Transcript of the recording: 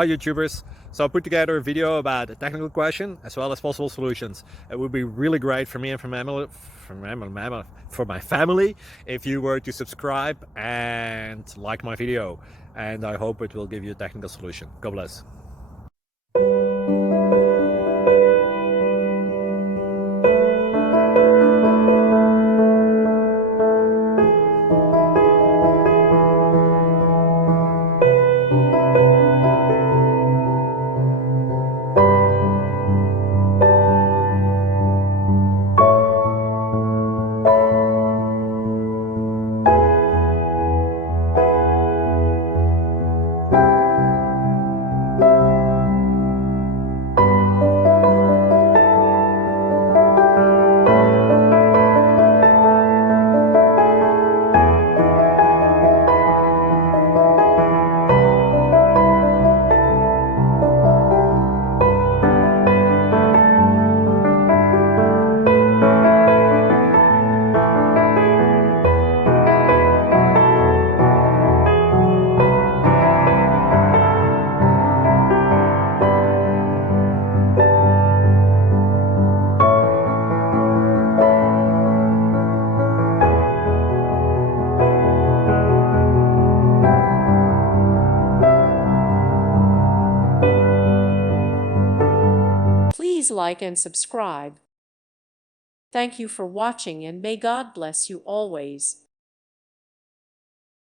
Hi YouTubers! So I put together a video about a technical question as well as possible solutions. It would be really great for me and for my family if you were to subscribe and like my video, and I hope it will give you a technical solution. God bless. Please like and subscribe. Thank you for watching, and may God bless you always.